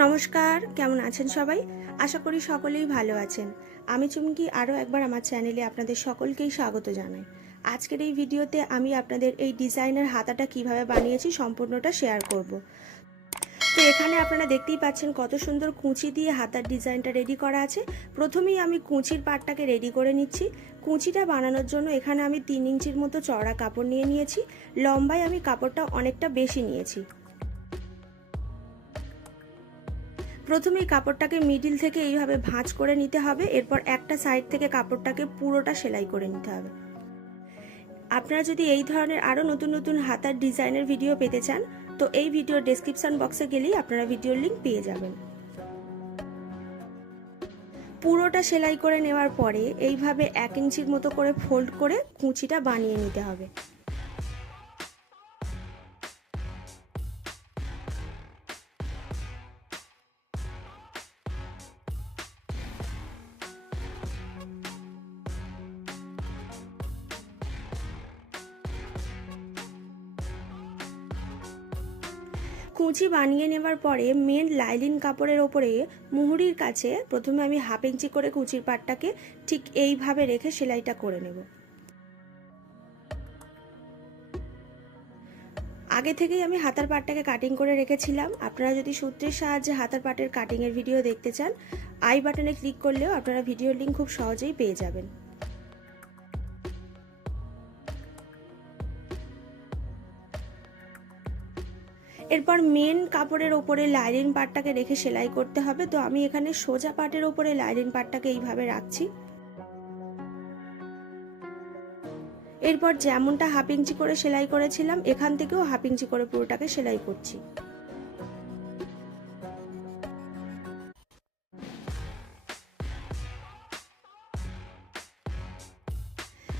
নমস্কার, কেমন আছেন সবাই? আশা করি সকলেই ভালো আছেন। আমি চুমকি আরও একবার আমার চ্যানেলে আপনাদের সকলকেই স্বাগত জানাই। আজকের এই ভিডিওতে আমি আপনাদের এই ডিজাইনের হাতাটা কীভাবে বানিয়েছি সম্পূর্ণটা শেয়ার করব। তো এখানে আপনারা দেখতেই পাচ্ছেন কত সুন্দর কুঁচি দিয়ে হাতার ডিজাইনটা রেডি করা আছে। প্রথমেই আমি কুঁচির পাটটাকে রেডি করে নিচ্ছি। কুঁচিটা বানানোর জন্য এখানে আমি তিন ইঞ্চির মতো চড়া কাপড় নিয়ে নিয়েছি। লম্বায় আমি কাপড়টা অনেকটা বেশি নিয়েছি। প্রথমে কাপড়টাকে মিডিল থেকে এইভাবে ভাঁজ করে নিতে হবে, এরপর একটা সাইড থেকে কাপড়টাকে পুরোটা সেলাই করে নিতে হবে। আপনারা যদি এই ধরনের আরও নতুন নতুন হাতার ডিজাইনের ভিডিও পেতে চান, তো এই ভিডিও ডেসক্রিপশন বক্সে গেলেই আপনারা ভিডিওর লিঙ্ক পেয়ে যাবেন। পুরোটা সেলাই করে নেওয়ার পরে এইভাবে এক ইঞ্চির মতো করে ফোল্ড করে কুঁচিটা বানিয়ে নিতে হবে। কুচি বানিয়ে নেবার পরে মেন লাইলিন কাপড়ের ওপরে মুহুরির কাছে প্রথমে আমি হাফ ইঞ্চি করে কুচির পাটটাকে ঠিক এইভাবে রেখে সেলাইটা করে নেব। আগে থেকেই আমি হাতার পাটটাকে কাটিং করে রেখেছিলাম। আপনারা যদি সূত্রের সাহায্যে হাতার পাটের কাটিংয়ের ভিডিও দেখতে চান আই বাটনে ক্লিক করলেও আপনারা ভিডিওর লিঙ্ক খুব সহজেই পেয়ে যাবেন। এরপর মেন কাপড়ের ওপরে লাইলিন পাটটাকে রেখে সেলাই করতে হবে। তো আমি এখানে সোজা পাটের ওপরে লাইলিন পাটটাকে এইভাবে রাখছি। এরপর যেমনটা হাফ ইঞ্চি করে সেলাই করেছিলাম, এখান থেকেও হাফ ইঞ্চি করে পুরোটাকে সেলাই করছি।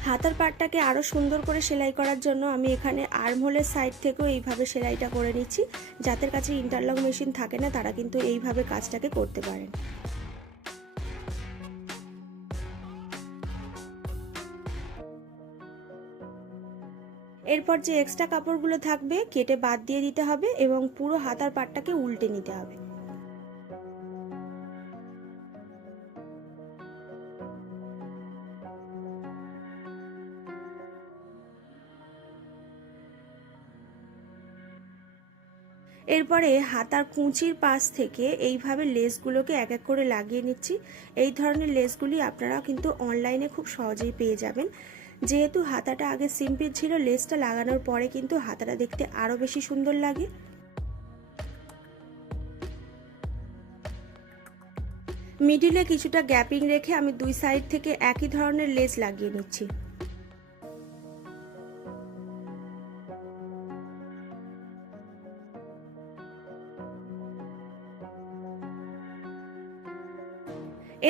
হাতার পাটটাকে আরও সুন্দর করে সেলাই করার জন্য আমি এখানে আর্মহোলের সাইড থেকেও এইভাবে সেলাইটা করে নিচ্ছি। যাদের কাছে ইন্টারলক মেশিন থাকে না, তারা কিন্তু এইভাবে কাজটাকে করতে পারেন। এরপর যে এক্সট্রা কাপড়গুলো থাকবে, কেটে বাদ দিয়ে দিতে হবে এবং পুরো হাতার পাটটাকে উল্টে নিতে হবে। এরপরে হাতার কুঁচির পাশ থেকে এইভাবে লেসগুলোকে এক এক করে লাগিয়ে নিচ্ছি। এই ধরনের লেসগুলি আপনারা কিন্তু অনলাইনে খুব সহজেই পেয়ে যাবেন। যেহেতু হাতাটা আগে সিম্পল ছিল, লেসটা লাগানোর পরে কিন্তু হাতাটা দেখতে আরও বেশি সুন্দর লাগে। মিডিলে কিছুটা গ্যাপিং রেখে আমি দুই সাইড থেকে একই ধরনের লেস লাগিয়ে নিচ্ছি।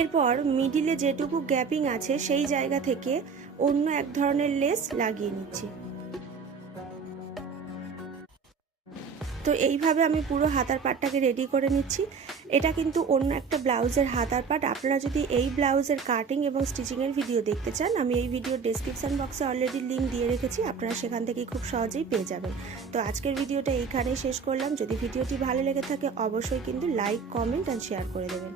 এরপর মিডিলে যেটুকু গ্যাপিং আছে সেই জায়গা থেকে অন্য এক ধরনের লেস লাগিয়ে নিচ্ছি। তো এইভাবে আমি পুরো হাতার পাটটাকে রেডি করে নিচ্ছি। এটা কিন্তু অন্য একটা ব্লাউজের হাতার পাট। আপনারা যদি এই ব্লাউজের কাটিং এবং স্টিচিংয়ের ভিডিও দেখতে চান, আমি এই ভিডিও ডেসক্রিপশন বক্সে অলরেডি লিঙ্ক দিয়ে রেখেছি। আপনারা সেখান থেকেই খুব সহজেই পেয়ে যাবেন। তো আজকের ভিডিওটা এইখানেই শেষ করলাম। যদি ভিডিওটি ভালো লেগে থাকে, অবশ্যই কিন্তু লাইক কমেন্ট অ্যান্ড শেয়ার করে দেবেন।